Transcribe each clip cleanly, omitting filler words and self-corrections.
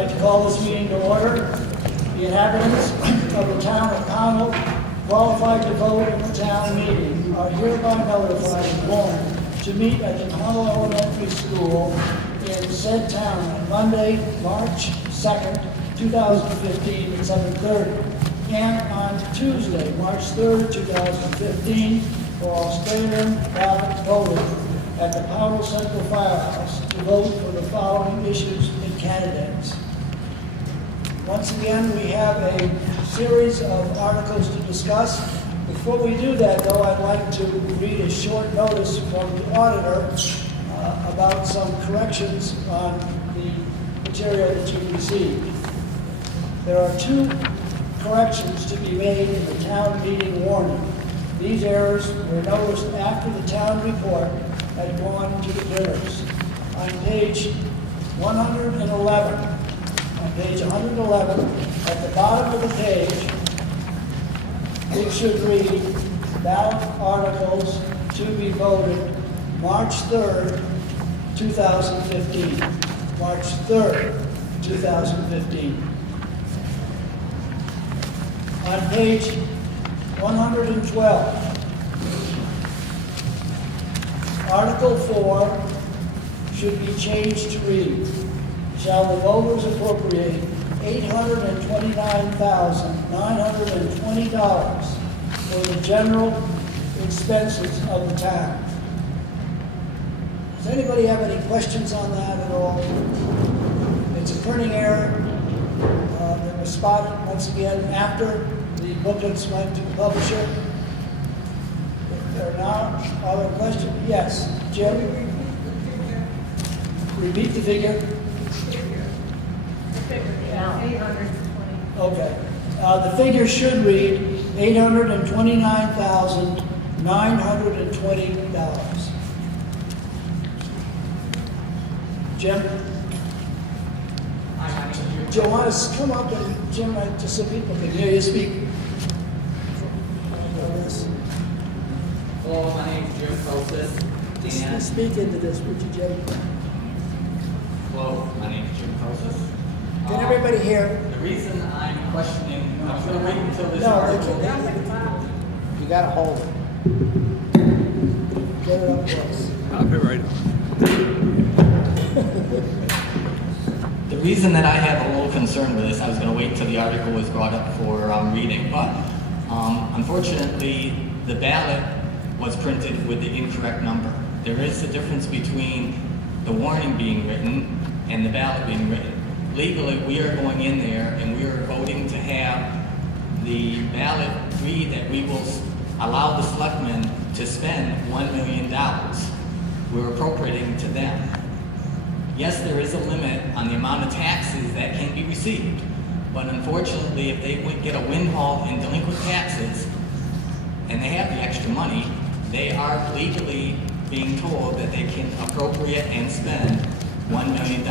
I'd like to call this meeting to order. The inhabitants of the town of Pownell, qualified to vote in the town meeting, are hereby notified and warned to meet at the Pownell Elementary School in said town on Monday, March 2nd, 2015 at 7:30, and on Tuesday, March 3rd, 2015, for Australian ballot voting at the Pownell Central Firehouse to vote for the following issues and candidates. Once again, we have a series of articles to discuss. Before we do that, though, I'd like to read a short notice from the auditor about some corrections on the material that you received. There are two corrections to be made in the town meeting warning. These errors were noticed after the town report had gone to the printers. On page 111, at the bottom of the page, it should read, ballot articles to be voted March 3rd, 2015. March 3rd, 2015. On page 112, Article 4 should be changed to read, shall the voters appropriate $829,920 for the general expenses of the town? Does anybody have any questions on that at all? It's a printing error that was spotted once again after the booklets went to the publisher. If there are not other questions, yes, Jim? Repeat the figure. Okay. The figure should read $829,920. Jim? Do you want to come up and, Jim, just so people can hear you speak? Hello, my name is Jim Kostis. Just speak into this, would you, Jim? Hello, my name is Jim Kostis. Can everybody hear? The reason I'm questioning, I'm going to wait until this No, article. You gotta hold it. Get it up close. I'll be right up. The reason that I have a little concern with this, I was going to wait until the article was brought up for reading, but unfortunately, the ballot was printed with the incorrect number. There is a difference between the warning being written and the ballot being written. Legally, we are going in there and we are voting to have the ballot read that we will allow the selectmen to spend $1 million. We're appropriating to them. Yes, there is a limit on the amount of taxes that can be received, but unfortunately, if they would get a windfall in delinquent taxes and they have the extra money, they are legally being told that they can appropriate and spend $1 million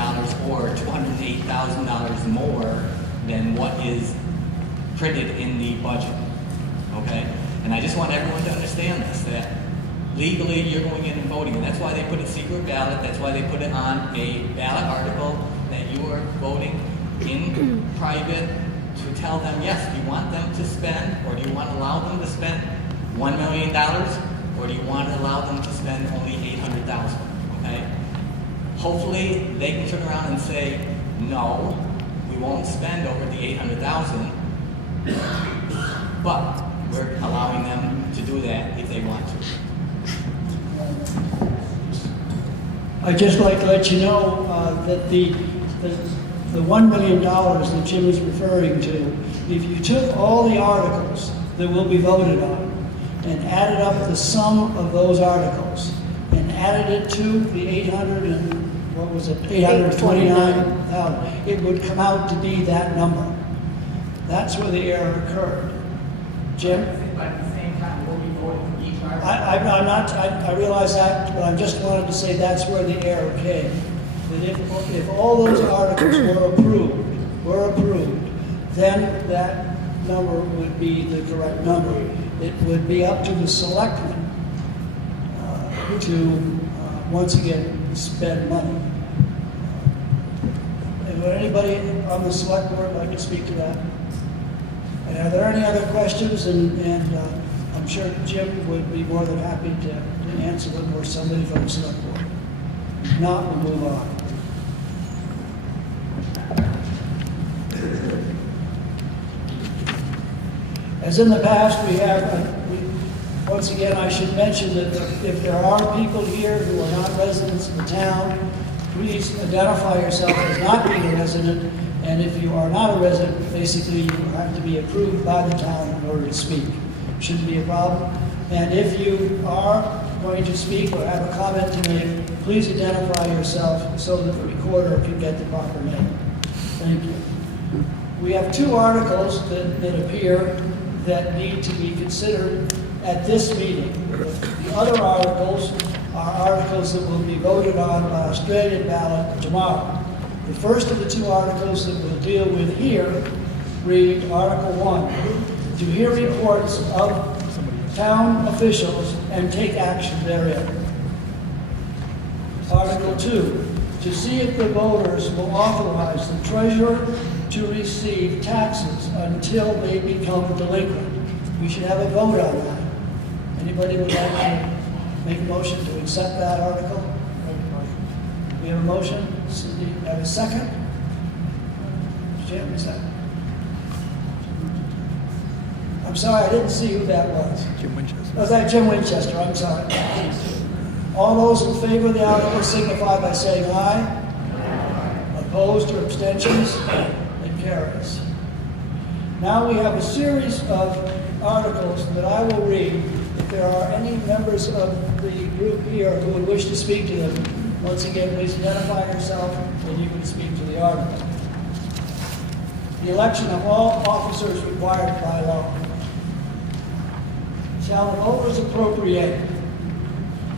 or $208,000 more than what is printed in the budget, okay? And I just want everyone to understand this, that legally you're going in and voting, and that's why they put a secret ballot, that's why they put it on a ballot article, that you are voting in private to tell them, yes, do you want them to spend, or do you want to allow them to spend $1 million, or do you want to allow them to spend only $800,000, okay? Hopefully, they can turn around and say, no, we won't spend over the $800,000, but we're allowing them to do that if they want to. I'd just like to let you know that the $1 million that Jim is referring to, if you took all the articles that will be voted on and added up the sum of those articles and added it to the 829,000, it would come out to be that number. That's where the error occurred. Jim? But at the same time, we'll be voting for each article. I realize that, but I just wanted to say that's where the error came. That if all those articles were approved, then that number would be the correct number. It would be up to the selectmen to once again spend money. Would anybody on the select board like to speak to that? And are there any other questions? And I'm sure Jim would be more than happy to answer them, or somebody from the select board. If not, we'll move on. As in the past, once again, I should mention that if there are people here who are not residents of the town, please identify yourself as not being a resident, and if you are not a resident, basically you have to be approved by the town in order to speak. Shouldn't be a problem. And if you are going to speak or have a comment to make, please identify yourself so that the recorder can get the proper name. Thank you. We have two articles that appear that need to be considered at this meeting. The other articles are articles that will be voted on by Australian ballot tomorrow. The first of the two articles that we'll deal with here read Article 1, to hear reports of town officials and take action therein. Article 2, to see if the voters will authorize the treasurer to receive taxes until they become delinquent. We should have a vote on that. Anybody would like to make a motion to accept that article? We have a motion. Cindy, have a second? Jim, a second. I'm sorry, I didn't see who that was. Jim Winchester. Was that Jim Winchester? I'm sorry. All those in favor of the article signify by saying aye. Opposed or abstentions? It carries. Now we have a series of articles that I will read. If there are any members of the group here who would wish to speak to them, once again, please identify yourself and you can speak to the article. The election of all officers required by law. Shall an voters appropriate,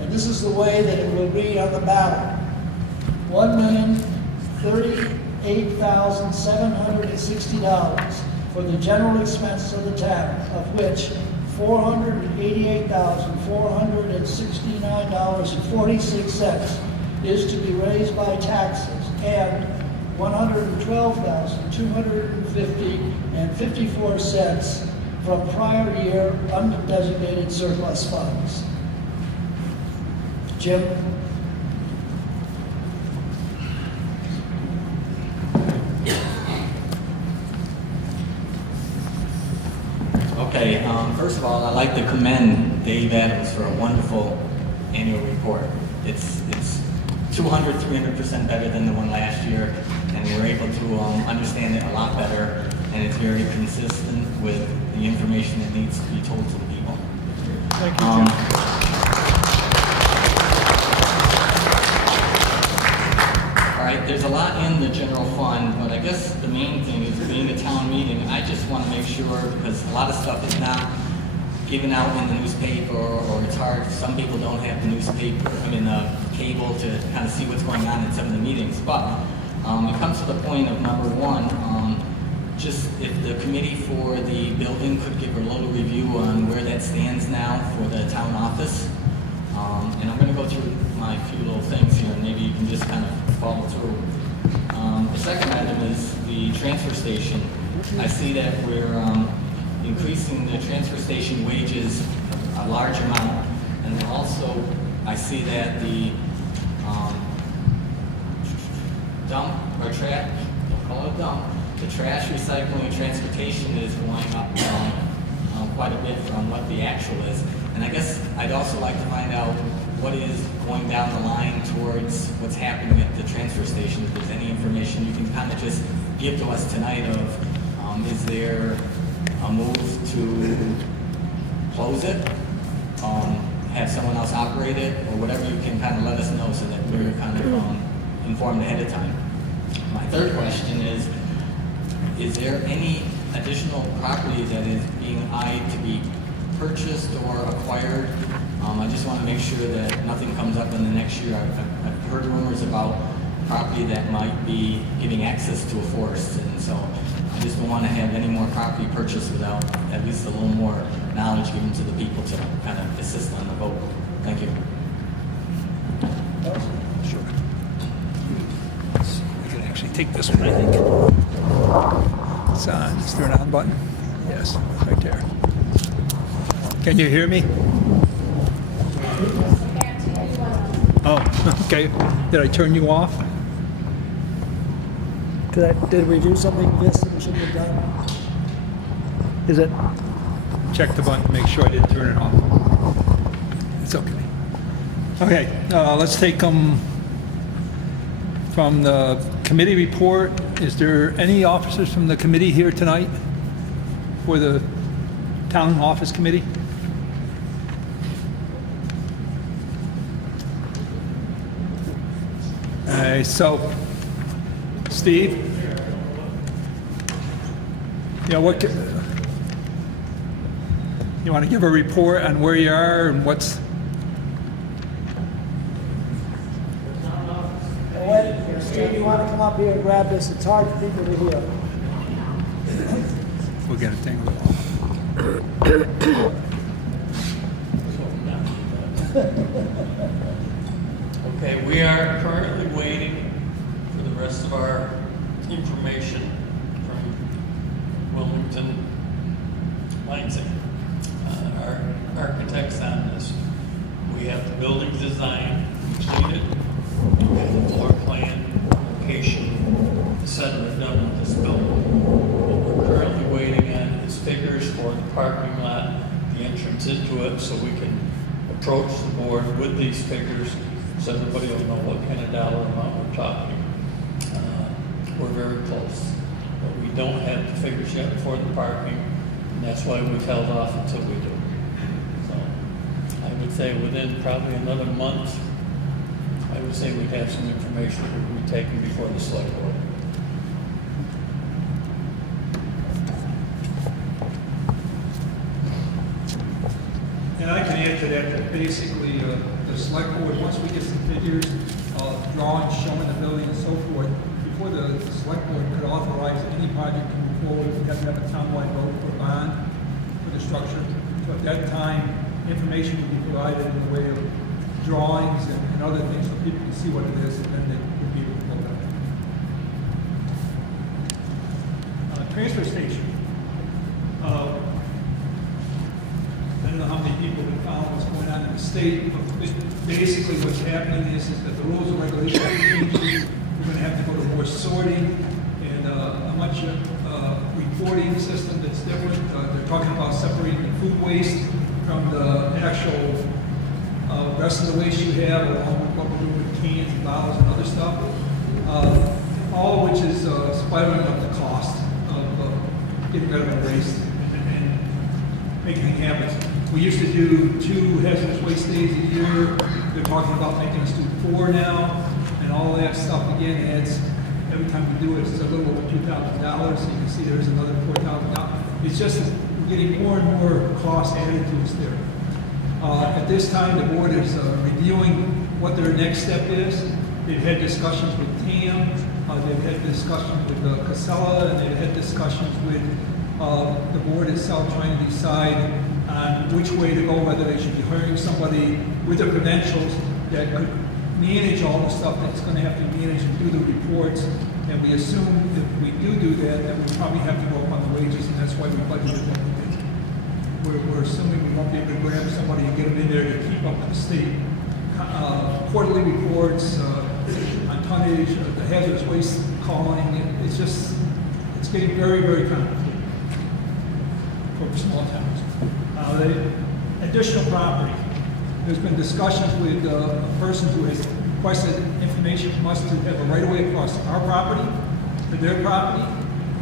and this is the way that it will read on the ballot, $1,038,760 for the general expenses of the town, of which $488,469.46 is to be raised by taxes, and $112,250.54 from prior year undesignated surplus funds. Jim? Okay, first of all, I'd like to commend Dave Adams for a wonderful annual report. It's 200, 300% better than the one last year, and we're able to understand it a lot better, and it's very consistent with the information that needs to be told to the people. Thank you, Jim. All right, there's a lot in the general fund, but I guess the main thing is being a town meeting. I just want to make sure, because a lot of stuff is not given out in the newspaper, or it's hard. Some people don't have the newspaper, cable to kind of see what's going on in some of the meetings. But it comes to the point of number one, just if the committee for the building could give a little review on where that stands now for the town office. And I'm going to go through my few little things here, and maybe you can just kind of follow through. The second item is the transfer station. I see that we're increasing the transfer station wages a large amount, and then also I see that the dump or trash, don't call it dump, the trash recycling and transportation is going up quite a bit from what the actual is. And I guess I'd also like to find out what is going down the line towards what's happening at the transfer station. If there's any information you can kind of just give to us tonight of, is there a move to close it, have someone else operate it, or whatever you can kind of let us know so that we're kind of informed ahead of time. My third question is there any additional property that is being eyed to be purchased or acquired? I just want to make sure that nothing comes up in the next year. I've heard rumors about property that might be giving access to a forest, and so I just don't want to have any more property purchased without at least a little more knowledge given to the people to kind of assist on the vote. Thank you. Sure. We can actually take this one, I think. It's on. Is there an on button? Yes, right there. Can you hear me? Oh, okay. Did I turn you off? Did we do something this that we shouldn't have done? Is it? Check the button to make sure I didn't turn it off. It's okay. Okay, let's take them from the committee report. Is there any officers from the committee here tonight for the town office committee? So, Steve? You know, what, you want to give a report on where you are and what's... Steve, you want to come up here and grab this? It's hard for people to hear. We'll get a thing of Okay, we are currently waiting for the rest of our information from Wilmington Lansing, our architects on this. We have the building design completed, we have the floor plan, location, etc. done with this building. What we're currently waiting on is figures for the parking lot, the entrance into it, so we can approach the board with these figures so everybody will know what kind of dollar amount we're talking. We're very close, but we don't have the figures yet for the parking, and that's why we've held off until we do. So I would say within probably another month, I would say we'd have some information that we'll be taken before the select board. And I can add to that basically the select board, once we get some figures, drawings showing the building and so forth, before the select board could authorize any project to move forward, we have to have a townwide vote for a bond for the structure. So at that time, information would be provided in the way of drawings and other things so people can see what it is, and then they would be able to vote on it. Transfer station. I don't know how many people have found what's going on in the state, but basically what's happening is that the rules and regulations are changing. We're going to have to go to more sorting and a much reporting system that's different. They're talking about separating the food waste from the actual rest of the waste you have, along with what we're doing with cans and bottles and other stuff. All of which is spiraling up the cost of getting rid of the waste and making it happen. We used to do 2 hazardous waste days a year. They're talking about making us do 4 now, and all that stuff again adds. Every time we do it, it's a little over $2,000. So you can see there's another $4,000. It's just we're getting more and more cost added to us there. At this time, the board is reviewing what their next step is. They've had discussions with TAM, they've had discussions with Casella, and they've had discussions with the board itself trying to decide on which way to go, whether they should be hiring somebody with the credentials that could manage all the stuff that's going to have to manage and do the reports. And we assume if we do that we probably have to go up on the wages, and that's why we budgeted what we did. We're assuming we won't be able to grab somebody and get them in there to keep up with the state quarterly reports on tonnage, the hazardous waste calling. It's getting very, very complicated for small towns. The additional property. There's been discussions with a person who has requested information from us to have a right-of-way across our property to their property,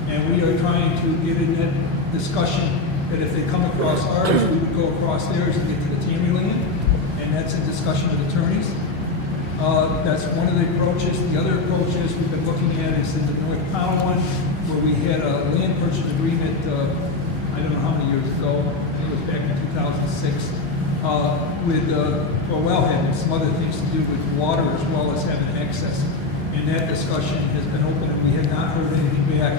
and we are trying to get in that discussion that if they come across ours, we would go across theirs and get to the Tammy land, and that's a discussion with attorneys. That's one of the approaches. The other approaches we've been looking at is in the North Powell one, where we had a land purchase agreement, I don't know how many years ago, I think it was back in 2006, with for a wellhead and some other things to do with water as well as having access. And that discussion has been open, and we have not heard anything back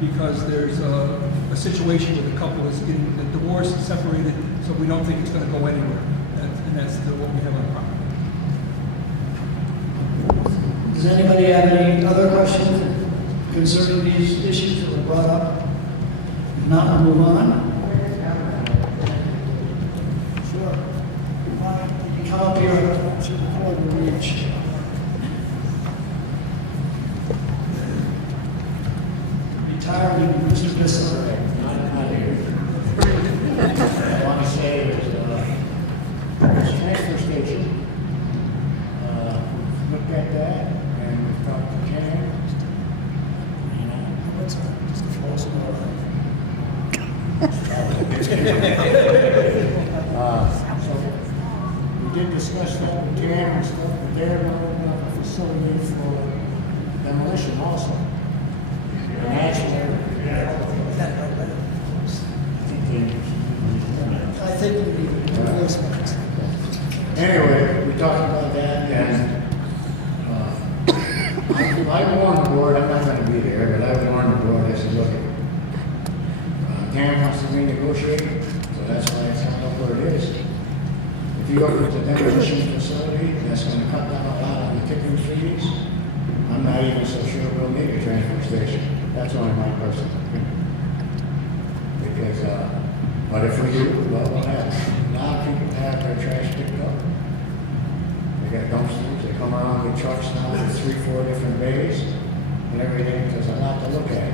because there's a situation where the couple is getting the divorce and separated, so we don't think it's going to go anywhere. And that's what we have on property. Does anybody have any other questions? concerning these issues that were brought up? If not, we'll move on. Sure. You can come up here to the podium, reach. Retired Mr. Bissell. I want to say that, this transfer station, looked at that and we've talked to Ken. What's that? Just close the door. So we did discuss that with Ken and stuff, but they're opening up a facility for demolition also. And actually, I think we need to replacement. anyway, we talked about that and, I warned the board, I'm not gonna be there, but I warned the board, I said, look, Tam wants to renegotiate, so that's why it's not up where it is. If you open the demolition facility, that's gonna cut down a lot of the tipping fees. I'm not even so sure we'll need a transfer station. That's only my personal opinion. Because, but if we do, well, we'll have, a lot of people have their trash picked up. They got dumpsters, they come around with trucks now with 3-4 different bays and everything, there's a lot to look at.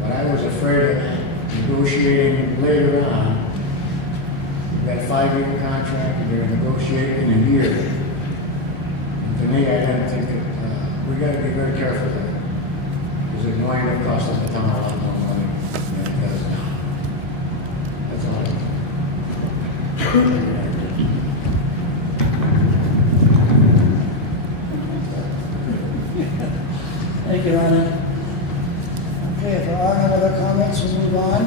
But I was afraid of negotiating later on. You've got a 5-year contract and you're negotiating in a year. And to me, I didn't think that, we gotta be very careful there. Because it's going to cost us the town a lot more money than it does now. That's all I think. Thank you, Ronnie. Okay, if there are no other comments, we'll move on.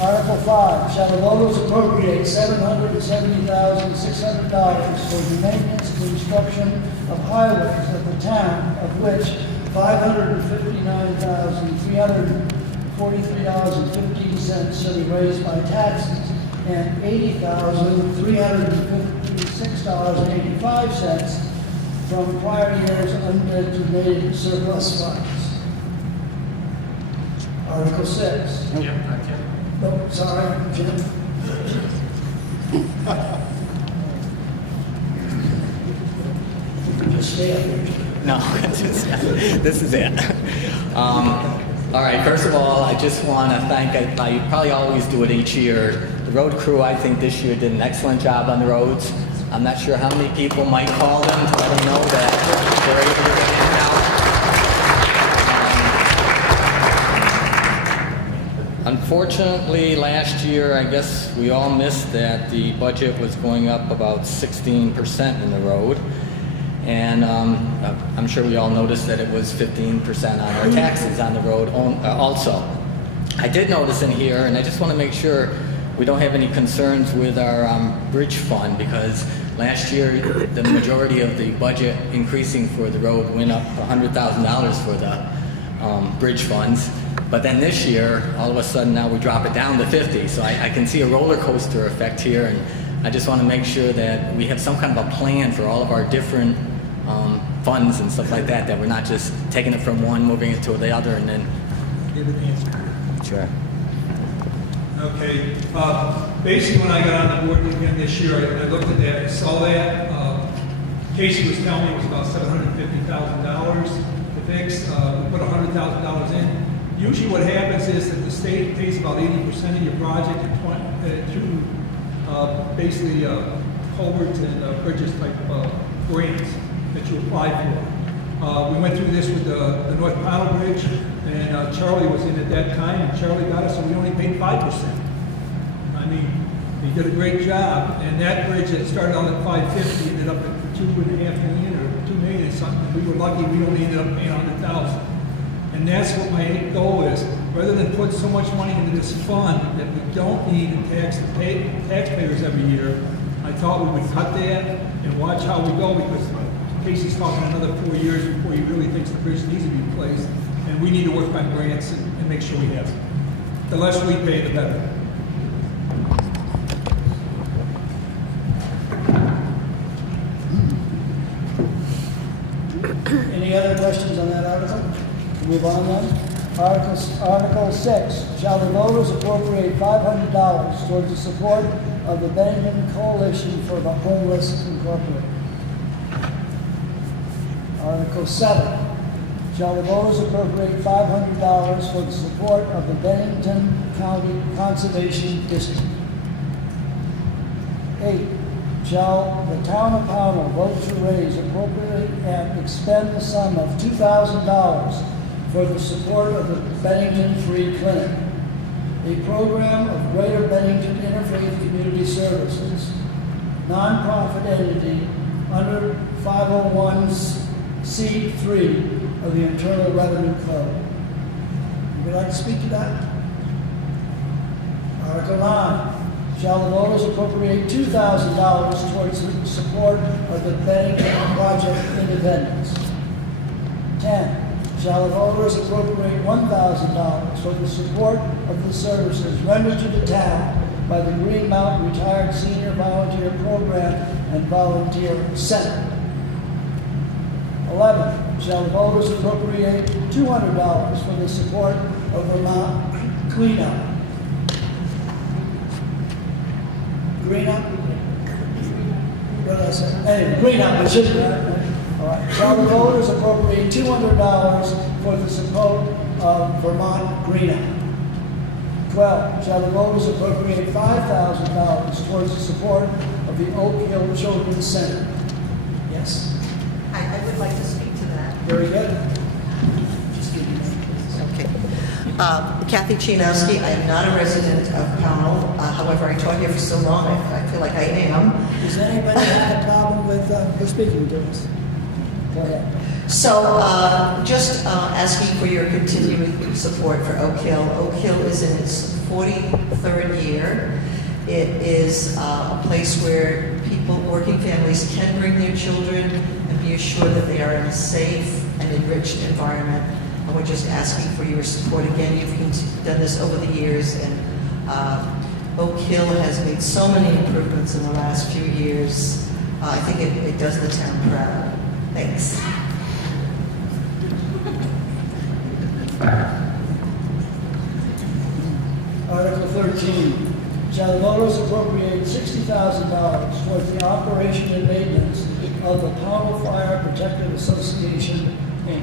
Article 5, shall the voters appropriate $770,600 for the maintenance and construction of highways of the town, of which $559,343.15 shall be raised by taxes, and $80,356.85 from prior years' undesignated surplus funds. Article 6. Oh, sorry, Jim. Just stay up here, Jim. No, this is it. All right, first of all, I just want to thank, I probably always do it each year. The road crew, I think this year did an excellent job on the roads. I'm not sure how many people might call them to let them know that they're able to get in and out. Unfortunately, last year, I guess we all missed that the budget was going up about 16% in the road. And I'm sure we all noticed that it was 15% on our taxes on the road also. I did notice in here, and I just want to make sure we don't have any concerns with our bridge fund, because last year the majority of the budget increasing for the road went up $100,000 for the bridge funds. But then this year, all of a sudden now we drop it down to 50. So I can see a roller coaster effect here, and I just want to make sure that we have some kind of a plan for all of our different funds and stuff like that, that we're not just taking it from one, moving it to the other, and then... Give an answer. Sure. Okay, basically when I got on the board again this year, I looked at that and saw that. Casey was telling me it was about $750,000 to fix. We put $100,000 in. Usually what happens is that the state pays about 80% of your project through basically culverts and bridges type grants that you apply for. We went through this with the North Powell Bridge, and Charlie was in at that time, and Charlie got us, so we only paid 5%. I mean, he did a great job, and that bridge that started on at 550 ended up at $2.5 million or $2 million or something. We were lucky we only ended up paying $100,000. And that's what my goal is. Rather than put so much money into this fund that we don't need to tax the taxpayers every year, I thought we would cut that and watch how we go, because Casey's talking another 4 years before he really thinks the bridge needs to be replaced. And we need to work on grants and make sure we have it. The less we pay, the better. Any Any other questions on that article? We'll move on then. Article 6, shall the voters appropriate $500 towards the support of the Bennington Coalition for the Homeless Incorporated? Article 7, shall the voters appropriate $500 for the support of the Bennington County Conservation District? 8, shall the town of Pownell vote to raise, appropriate, and expend the sum of $2,000 for the support of the Bennington Free Clinic, a program of Greater Bennington Interfaith Community Services, nonprofit entity under 501c3 of the Internal Revenue Code. Would you like to speak to that? Article 9. Shall the voters appropriate $2,000 towards the support of the Bennington Project Independence? 10. Shall the voters appropriate $1,000 for the support of the services rendered to the town by the Green Mountain Retired Senior Volunteer Program and Volunteer Center? 11. Shall the voters appropriate $200 for the support of Vermont Cleanup? Green up? What did I say? Anyway, green up, it should be. All right. Shall the voters appropriate $200 for the support of Vermont Green Up? 12. Shall the voters appropriate $5,000 towards the support of the Oak Hill Children's Center? Yes? I would like to speak to that. Very good. Just give me that. Okay. Kathy Chianowski, I am not a resident of Pownell. However, I taught here for so long, I feel like I am. Does anybody have a problem with her speaking to us? Go ahead. So, just asking for your continuing support for Oak Hill. Oak Hill is in its 43rd year. It is a place where people, working families, can bring their children and be assured that they are in a safe and enriched environment. And we're just asking for your support. Again, you've done this over the years, and Oak Hill has made so many improvements in the last few years. I think it does the town proud. Thanks. Article 13. Shall the voters appropriate $60,000 towards the operation and maintenance of the Pownell Fire Protective Association, Inc.?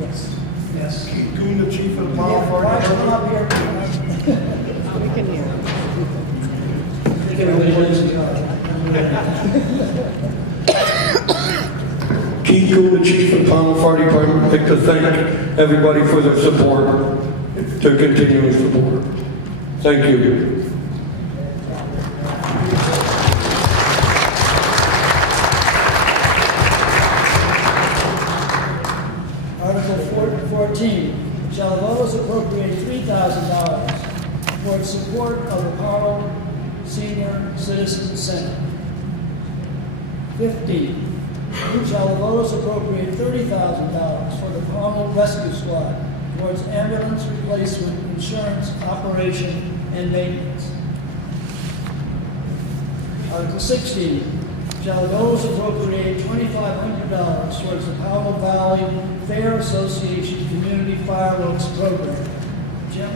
Yes. Yes. Keith Goon, the chief of the Yeah, Pownell why Fire come Department. up here? We can hear. I think everybody knows we are. Keith Goon, the chief of the Pownell Fire Department. I'd like to thank everybody for their support, their continuing support. Thank you. Article 14, shall the voters appropriate $3,000 for support of the Pownell Senior Citizen Center? 15, shall the voters appropriate $30,000 for the Pownell Rescue Squad towards ambulance replacement, insurance, operation, and maintenance? Article 16, shall the voters appropriate $2,500 towards the Pownell Valley Fair Association Community Fireworks Program? Jim?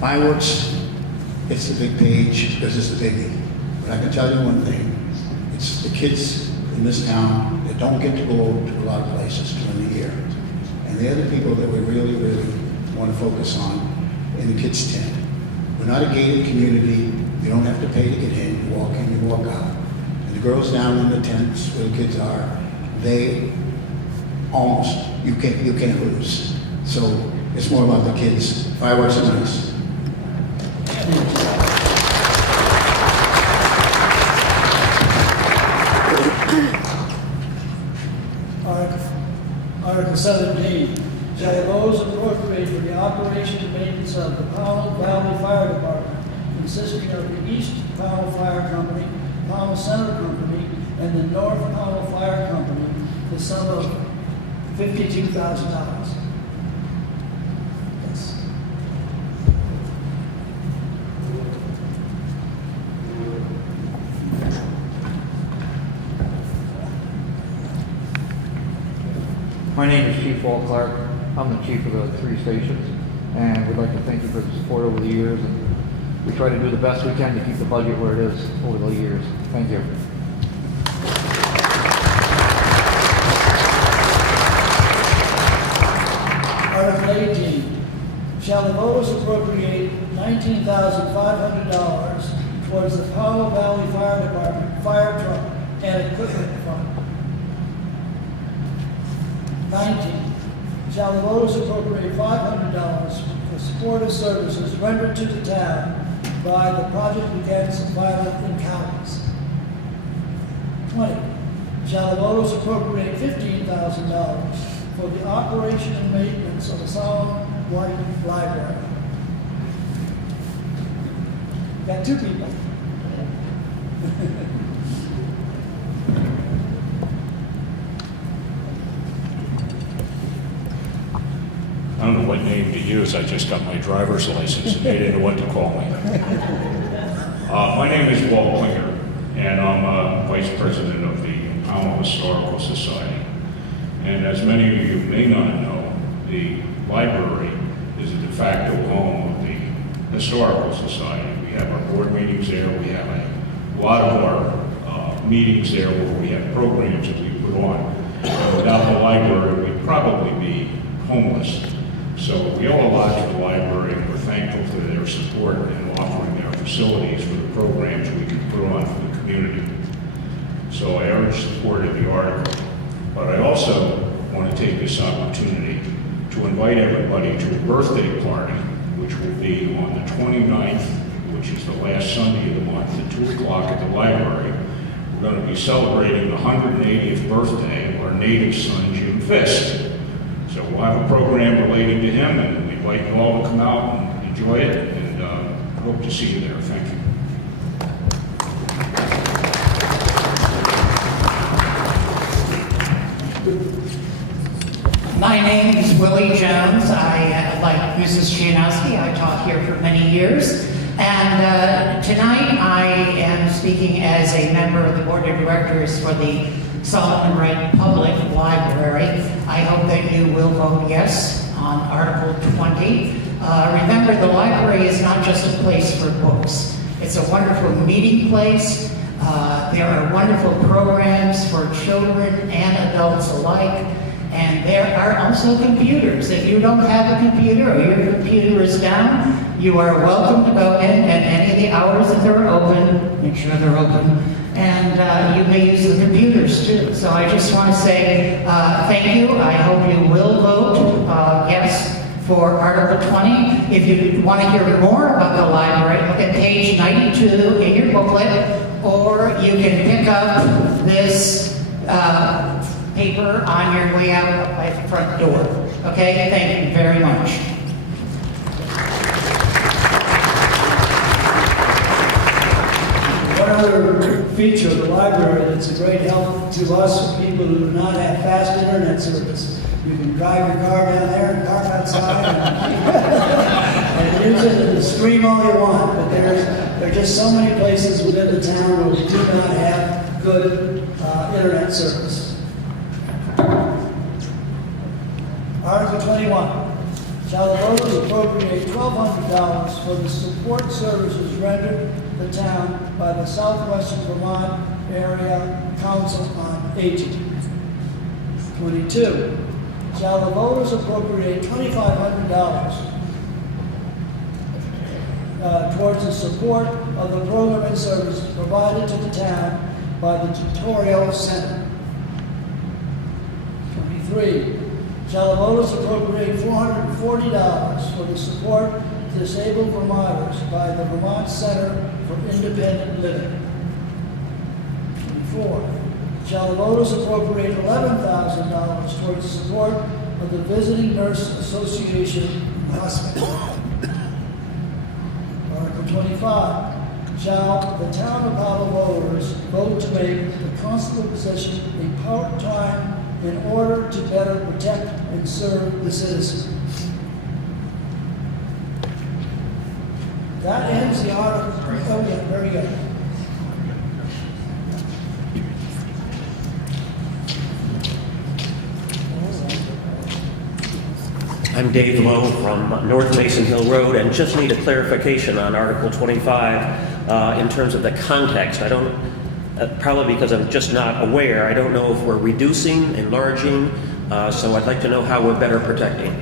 Fireworks, it's the big page because it's the biggie. But I can tell you one thing, it's the kids in this town that don't get to go to a lot of places during the year. And they're the people that we really, really want to focus on in the kids' tent. We're not a gated community. You don't have to pay to get in. You walk in, you walk out. And the girls down in the tents where the kids are, they almost, you can't lose. So it's more about the kids. Fireworks are nice. Article 17, shall the voters appropriate for the operation and maintenance of the Pownell Valley Fire Department, consisting of the East Pownell Fire Company, Pownell Center Company, and the North Pownell Fire Company, the sum of $52,000? Yes. My name is Chief Walt Clark. I'm the chief of the 3 stations, and we'd like to thank you for the support over the years. And we try to do the best we can to keep the budget where it is over the years. Thank you. Article 18, shall the voters appropriate $19,500 towards the Powell Valley Fire Department fire truck and equipment fund? 19, shall the voters appropriate $500 for supportive services rendered to the town by the Project Against Violent Encounters? 20, shall the voters appropriate $15,000 for the operation and maintenance of the Solomon White Library? Got 2 people. I don't know what name to use. I just got my driver's license and they didn't know what to call me. My name is Walt Klinger, and I'm Vice President of the Powell Historical Society. And as many of you may not know, the library is a de facto home of the Historical Society. We have our board meetings there. We have a lot of our meetings there where we have programs that we put on. Without the library, we'd probably be homeless. So we owe a lot to the library, and we're thankful for their support in offering their facilities for the programs we can put on for the community. So I urge support of the article. But I also want to take this opportunity to invite everybody to a birthday party, which will be on the 29th, which is the last Sunday of the month, at 2 o'clock at the library. We're going to be celebrating the 180th birthday of our native son, Jim Fisk. So we'll have a program relating to him, and we invite you all to come out and enjoy it, and hope to see you there. Thank you. My name is Willie Jones. Like Mrs. Chianowski, I taught here for many years. And tonight I am speaking as a member of the Board of Directors for the Solomon Wright Public Library. I hope that you will vote yes on Article 20. Remember, the library is not just a place for books. It's a wonderful meeting place. There are wonderful programs for children and adults alike. And there are also computers. If you don't have a computer or your computer is down, you are welcome to go in at any of the hours that they're open, make sure they're open, and you may use the computers too. So I just want to say thank you. I hope you will vote yes for Article 20. If you want to hear more about the library, look at page 92 in your booklet, or you can pick up this paper on your way out by the front door. Okay, thank you very much. One other feature of the library that's a great help to us, people who do not have fast internet service. You can drive your car down there and park outside and use it and stream all you want. But there are just so many places within the town where we do not have good internet service. Article 21. Shall the voters appropriate $1,200 for the support services rendered the town by the Southwestern Vermont Area Council on Aging? 22. Shall the voters appropriate $2,500 towards the support of the program and services provided to the town by the Tutorial Center? 23. Shall the voters appropriate $440 for the support of disabled Vermonters by the Vermont Center for Independent Living? 24. Shall the voters appropriate $11,000 towards the support of the Visiting Nurse Association Hospital? Article 25. Shall the town of Powell voters vote to make the constable position a part-time in order to better protect and serve the citizens? That ends the article. Oh yeah, very good. I'm Dave Lowe from North Mason Hill Road, and just need a clarification on Article 25 in terms of the context. I don't, probably because I'm just not aware, I don't know if we're reducing, enlarging, so I'd like to know how we're better protecting.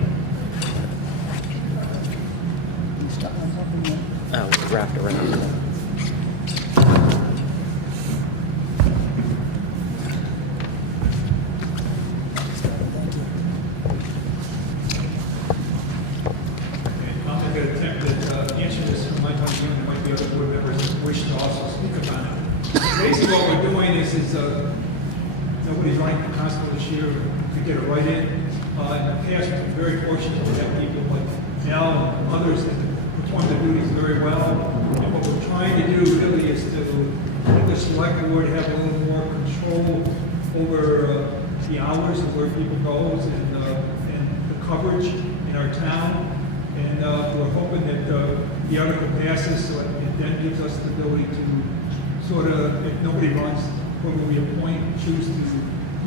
Oh, it's wrapped around. I'm going to attempt to answer this from my point of view, and there might be other board members who wish to also speak about it. Basically, what we're doing is nobody's running for constable this year to get a write-in. In the past, we've been very fortunate to have people like Al and others that perform their duties very well. And what we're trying to do really is to let the select board have a little more control over the hours of where people goes and the coverage in our town. And we're hoping that the article passes, so it then gives us the ability to sort of, if nobody runs, when we appoint, choose to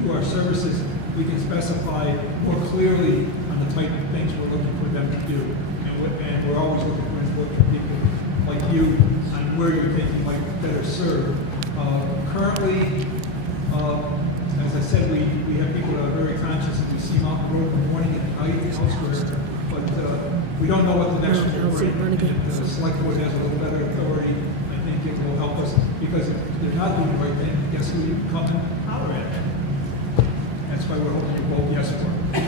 do our services, we can specify more clearly on the type of things we're looking for them to do. And we're always looking for important people like you on where you think you might better serve. Currently, as I said, we have people that are very conscious that we see them out the road in the morning and night and elsewhere, but we don't know what the next one will bring. If the select board has a little better authority, I think it will help us, because if they're not doing the right thing, guess who you come and holler at? That's why we're hoping you vote yes for it.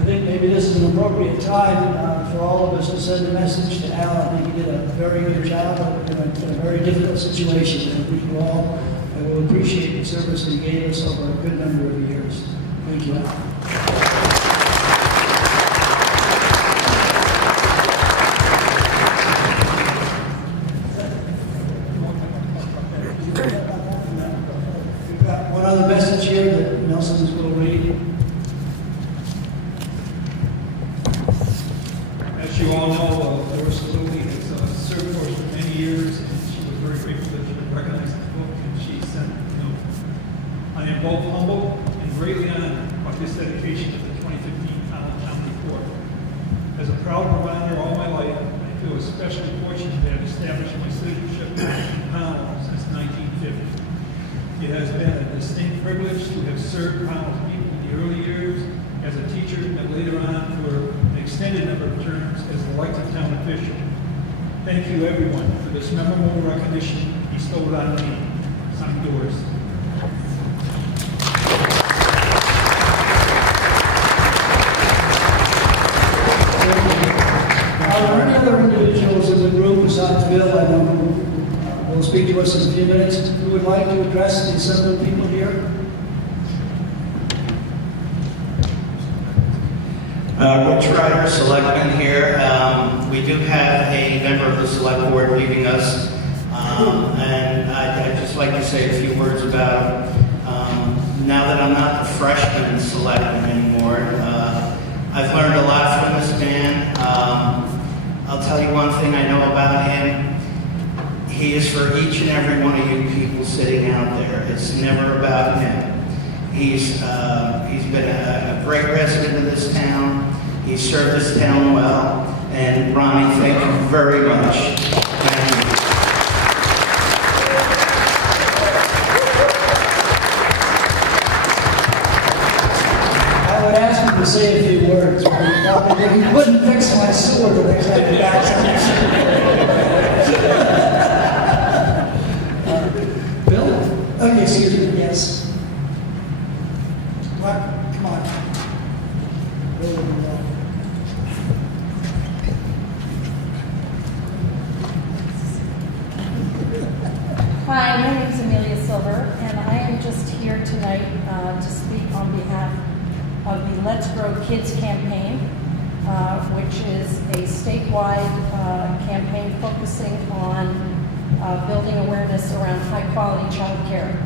I think maybe this is an appropriate time for all of us to send a message to Al. I think he did a very good job in a very difficult situation. And we all will appreciate the service he gave us over a good number of years. Thank you, Al. One other message here that Nelson's will read. As you all know, Doris Lilly has served for us for many years, and she was very grateful that she was recognized in the book, and she sent a note. I am both humble and greatly honored by this dedication to the 2015 Town Report. As a proud provider all my life, I feel especially fortunate to have established my citizenship in Powell since 1950. It has been a distinct privilege to have served Powell's people in the early years as a teacher, and later on for an extended number of terms as an elected town official. Thank you, everyone, for this memorable recognition bestowed on me. Signed, Doris. Are there any other individuals in the group besides Bill and will speak to us in a few minutes who would like to address the assembled people here? Rich Ryder, Selectman here. We do have a member of the Select Board leaving us, and I'd just like to say a few words about now that I'm not the freshman Selectman anymore. I've learned a lot from this man. I'll tell you one thing I know about him. He is for each and every one of you people sitting out there. It's never about him. He's been a great resident of this town. He's served this town well. And Ronnie, thank you very much. Thank you. I would ask him to say a few words, but he wouldn't fix my sewer the next time he back. Bill? Okay, excuse me, yes. What? Come on. Bill will be wrong. Hi, my name is Amelia Silver, and I am just here tonight to speak on behalf of the Let's Grow Kids campaign, which is a statewide campaign focusing on building awareness around high-quality child care.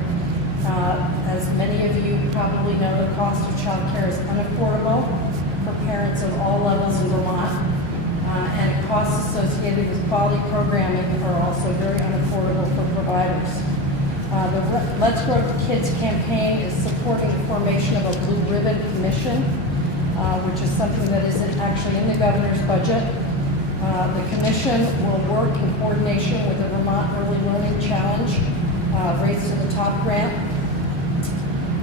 As many of you probably know, the cost of child care is unaffordable for parents of all levels in Vermont. And costs associated with quality programming are also very unaffordable for providers. The Let's Grow Kids campaign is supporting the formation of a Blue Ribbon Commission which is something that isn't actually in the governor's budget. The commission will work in coordination with the Vermont Early Learning Challenge, Race to the Top grant.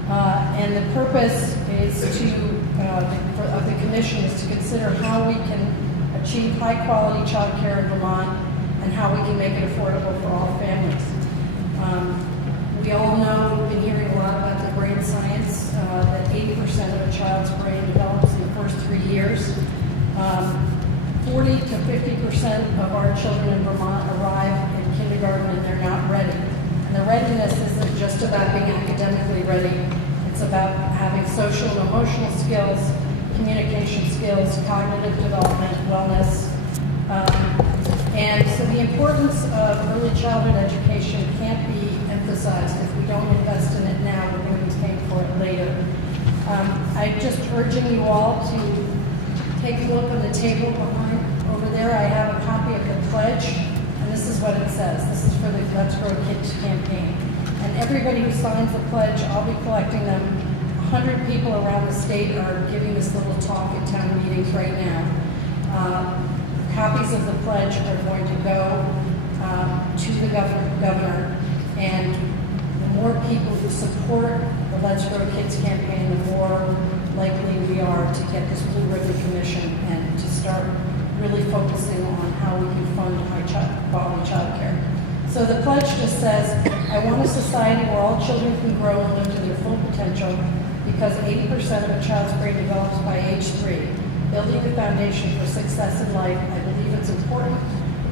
And the purpose is of the commission is to consider how we can achieve high-quality child care in Vermont and how we can make it affordable for all families. We all know, we've been hearing a lot about the brain science, that 80% of a child's brain develops in the first 3 years. 40 to 50% of our children in Vermont arrive in kindergarten and they're not ready. And the readiness isn't just about being academically ready. It's about having social and emotional skills, communication skills, cognitive development, wellness. And so the importance of early childhood education can't be emphasized. If we don't invest in it now, we're going to be paying for it later. I'm just urging you all to take a look on the table behind over there. I have a copy of the pledge, and this is what it says. This is for the Let's Grow Kids campaign. And everybody who signs the pledge, I'll be collecting them. 100 people around the state are giving this little talk at town meetings right now. Copies of the pledge are going to go to the governor, and the more people who support the Let's Grow Kids campaign, the more likely we are to get this Blue Ribbon Commission and to start really focusing on how we can fund high-quality child care. So the pledge just says, I want a society where all children can grow and live to their full potential because 80% of a child's brain develops by age 3. Building the foundation for success in life, I believe it's important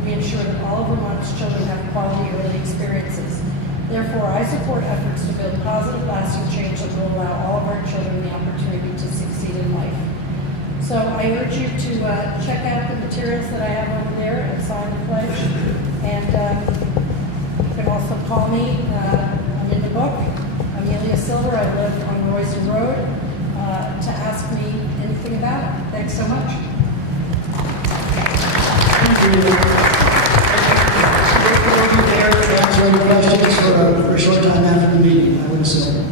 we ensure that all of Vermont's children have quality early experiences. Therefore, I support efforts to build positive, lasting change that will allow all of our children the opportunity to succeed in life. So I urge you to check out the materials that I have over there and sign the pledge. And you can also call me. I'm in the book, Amelia Silver. I live on Royston Road, to ask me anything about it. Thanks so much. Thank you. There to answer any questions for a short time after the meeting, I would assume.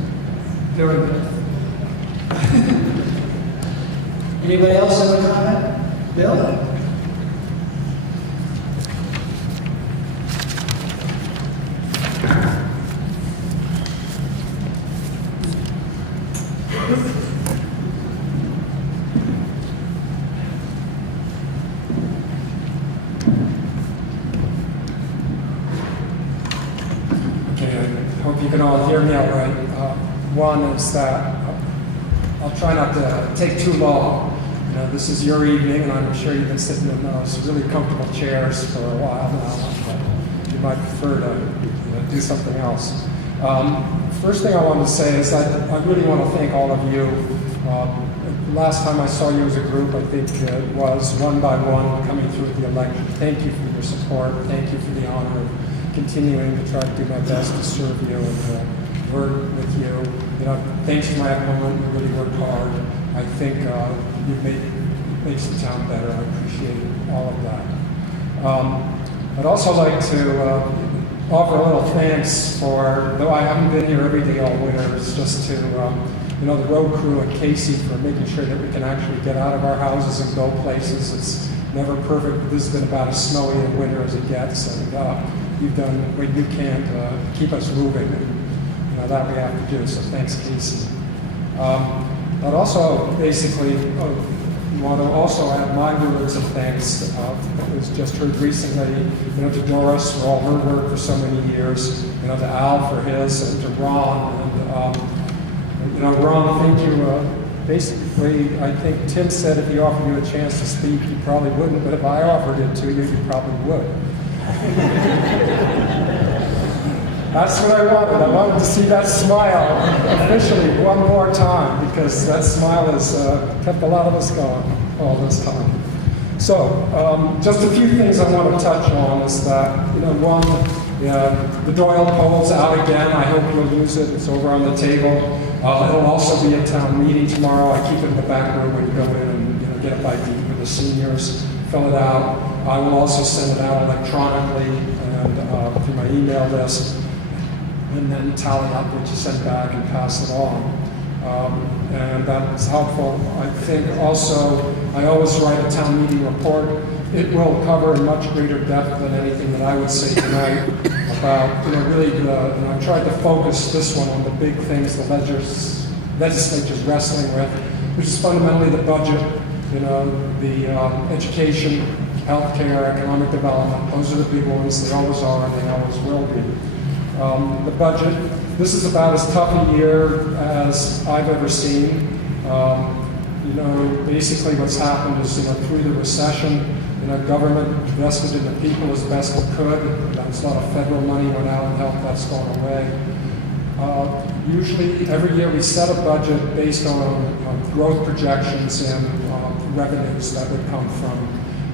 Very good. Anybody else have a comment? Bill? Hope you can all hear me all right. One is that I'll try not to take too long. You know, this is your evening, and I'm sure you've been sitting in those really comfortable chairs for a while now, but you might prefer to do something else. First thing I want to say is that I really want to thank all of you. Last time I saw you as a group, I think it was one by one coming through the election. Thank you for your support. Thank you for the honor of continuing to try to do my best to serve you and work with you. You know, thanks to my opponent, you really worked hard. I think you've made the town better. I appreciate all of that. I'd also like to offer a little thanks for, though I haven't been here every day all winter, it's just to, you know, the road crew at Casey for making sure that we can actually get out of our houses and go places. It's never perfect, but this has been about as snowy a winter as it gets, and you've done what you can to keep us moving, and you know, that we have to do, so thanks, Casey. I'd also basically want to also add my words of thanks. It was just heard recently, you know, to Doris for all her work for so many years, you know, to Al for his, and to Ron, and you know, Ron, thank you. Basically, I think Tim said if he offered you a chance to speak, you probably wouldn't, but if I offered it to you, you probably would. That's what I wanted. I wanted to see that smile officially one more time, because that smile has kept a lot of us going all this time. So, just a few things I want to touch on is that, you know, one, the Doyle poll's out again. I hope you'll use it. It's over on the table. It'll also be at town meeting tomorrow. I keep it in the back room when you go in and, you know, get a bite to eat with the seniors. Fill it out. I will also send it out electronically and through my email list, and then tally up what you sent back and pass it on. And that's helpful. I think also, I always write a town meeting report. It will cover in much greater depth than anything that I would say tonight about, really I've tried to focus this one on the big things the legislature's wrestling with, which is fundamentally the budget, the education, healthcare, economic development. Those are the big ones. They always are, and they always will be. The budget, this is about as tough a year as I've ever seen. Basically what's happened is, through the recession, government invested in the people as best it could. That's a lot of federal money went out and helped. That's gone away. Usually, every year we set a budget based on growth projections and revenues that would come from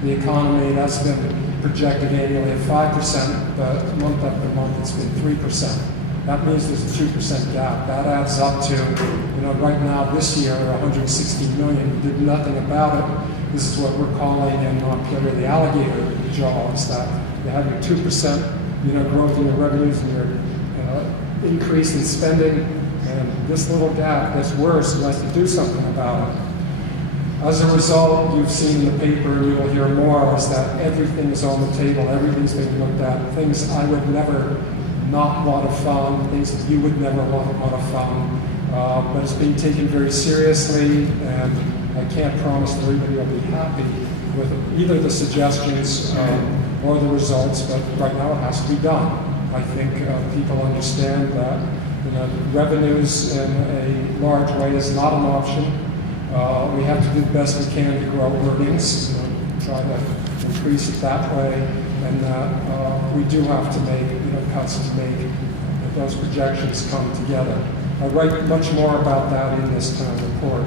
the economy. That's been projected annually at 5%, but month after month it's been 3%. That means there's a 2% gap. That adds up to, right now this year, 160 million. We did nothing about it. This is what we're calling in Montpelier the alligator jaws, that you have your 2%, growth in your revenues and your increase in spending, and this little gap gets worse unless you do something about it. As a result, you've seen in the paper, and you'll hear more, is that everything is on the table, everything's being looked at, things I would never not want to fund, things that you would never want to fund, but it's being taken very seriously, and I can't promise that everybody will be happy with either the suggestions or the results, but right now it has to be done. I think people understand that revenues in a large way is not an option. We have to do the best we can to grow earnings, try to increase it that way, and we do have to make cuts to make those projections come together. I write much more about that in this town report.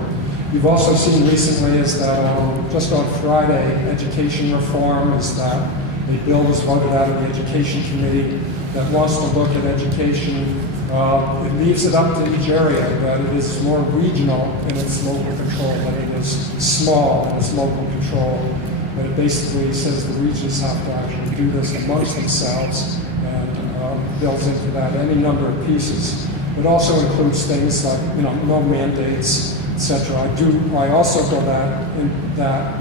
You've also seen recently is that just on Friday, education reform is that a bill was voted out of the Education Committee that wants to look at education. It leaves it up to each area, but it is more regional in its local control than it is small in its local control. But it basically says the regions have to actually do this amongst themselves, and builds into that any number of pieces. It also includes things like no mandates, etc. I also go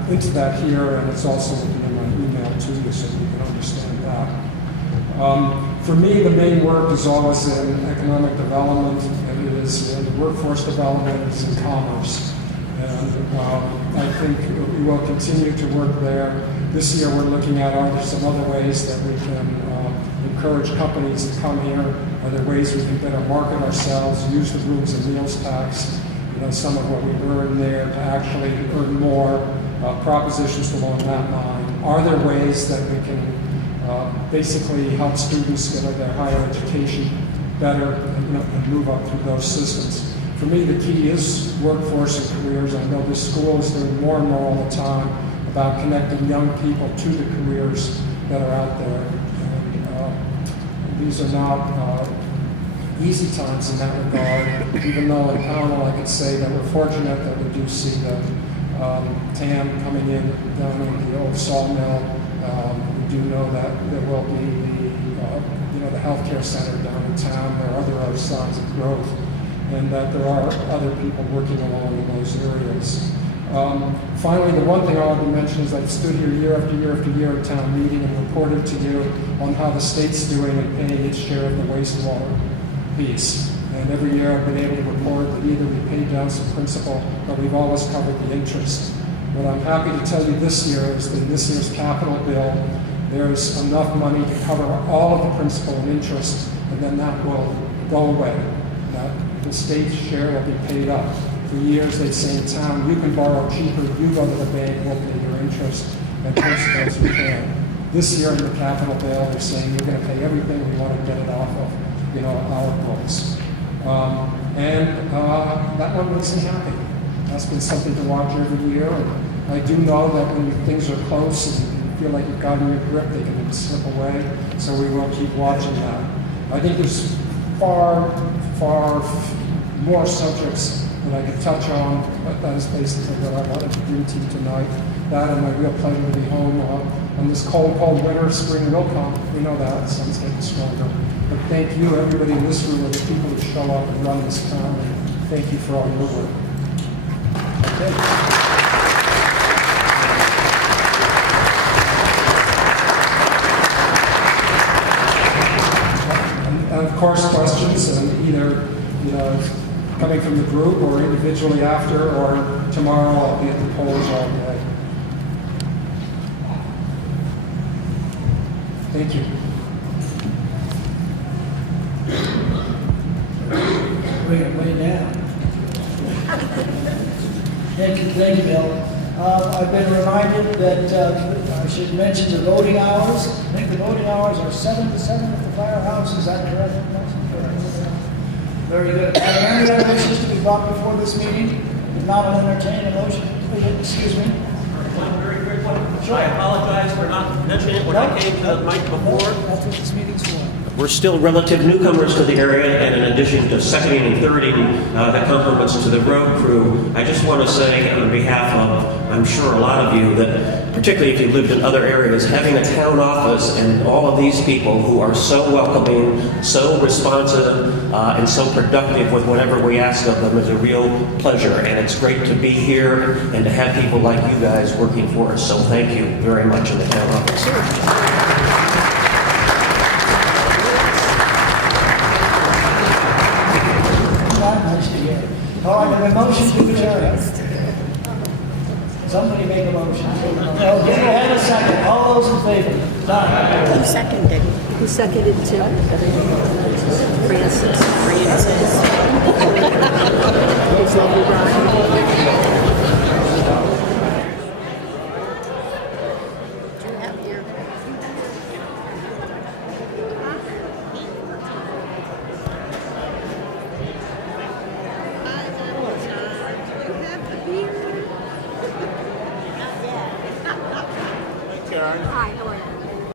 into that here, and it's also in my email to you, so you can understand that. For me, the main work is always in economic development, and it is in workforce development, it's in commerce. And I think we will continue to work there. This year we're looking at, are there some other ways that we can encourage companies to come here? Are there ways we can better market ourselves, use the rooms and meals tax, some of what we earn there to actually earn more, propositions along that line? Are there ways that we can basically help students get their higher education better and move up through those systems? For me, the key is workforce and careers. I know this school is doing more and more all the time about connecting young people to the careers that are out there. And these are not easy times in that regard, even though in Pownell I could say that we're fortunate that we do see the TAM coming in down in the old sawmill. We do know that there will be the healthcare center down in town. There are other signs of growth, and that there are other people working along in those areas. Finally, the one thing I want to mention is I've stood here year after year after year at town meeting and reported to you on how the state's doing in paying its share of the wastewater piece. And every year I've been able to report that either we paid down some principal or we've always covered the interest. What I'm happy to tell you this year is that in this year's capital bill, there's enough money to cover all of the principal and interest, and then that will go away. That the state's share will be paid up. For years they say in town, you can borrow cheaper, you go to the bank, we'll pay your interest and principal as you can. This year in the capital bill, they're saying you're going to pay everything, we want to get it off of our books. That one makes me happy. That's been something to watch every year. And I do know that when things are close and you feel like you've got in your grip, they can slip away. So we will keep watching that. I think there's far more subjects that I could touch on, but that is basically what I wanted to bring to you tonight. That and my real pleasure to be home on this cold winter. Spring will come. We know that. The sun's getting stronger. But thank you, everybody in this room, and the people who show up and run this town. thank you for all your work. And of course, questions, and either, coming from the group or individually after, or tomorrow I'll be at the polls all day. Thank you. Bring it way down. Thank you, Bill. I've been reminded that I should mention the voting hours. I think the voting hours are 7 to 7 at the firehouse. Is that correct? Very good. Are there any other issues to be brought before this meeting? If not, I'll entertain a motion. Excuse me. One very quick one. I apologize for not mentioning it when I came to the mic before. That's what this meeting's for. We're still relative newcomers to the area, and in addition to seconding and thirding the compliments to the road crew, I just want to say on behalf of, I'm sure a lot of you, that particularly if you lived in other areas, having a town office and all of these people who are so welcoming, so responsive, and so productive with whatever we ask of them is a real pleasure, and it's great to be here and to have people like you guys working for us, so thank you very much in the town office. Nice to hear. All right, the motion to adjourn. Somebody make a motion. No, give ahead a second. All those in favor? Done. Who seconded? Who seconded too? Francis. Is that Ron? Hi, how are you?